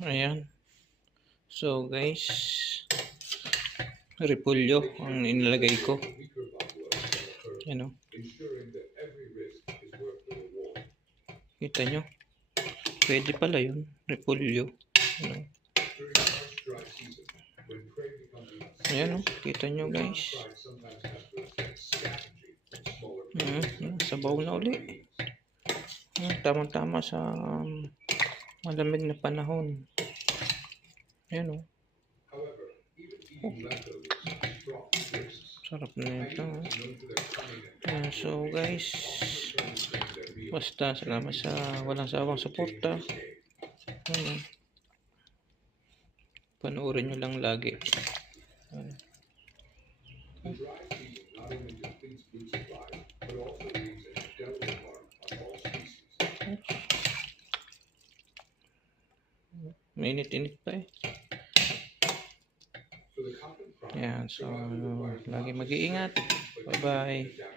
Ayan. So guys, repolyo ang inilagay ko. Ano? Kita nyo? Pwede pala yun. Repolyo. Ano? Ayan o. Kita nyo guys. Sabaw na uli. Tamang-tama sa malamig na panahon. Ayan o. Sarap na ito. So guys, basta salamat sa walang sawang suporta. Panoorin nyo lang lagi. Mainit-init pa eh. Yan, so lagi mag-iingat. Bye-bye.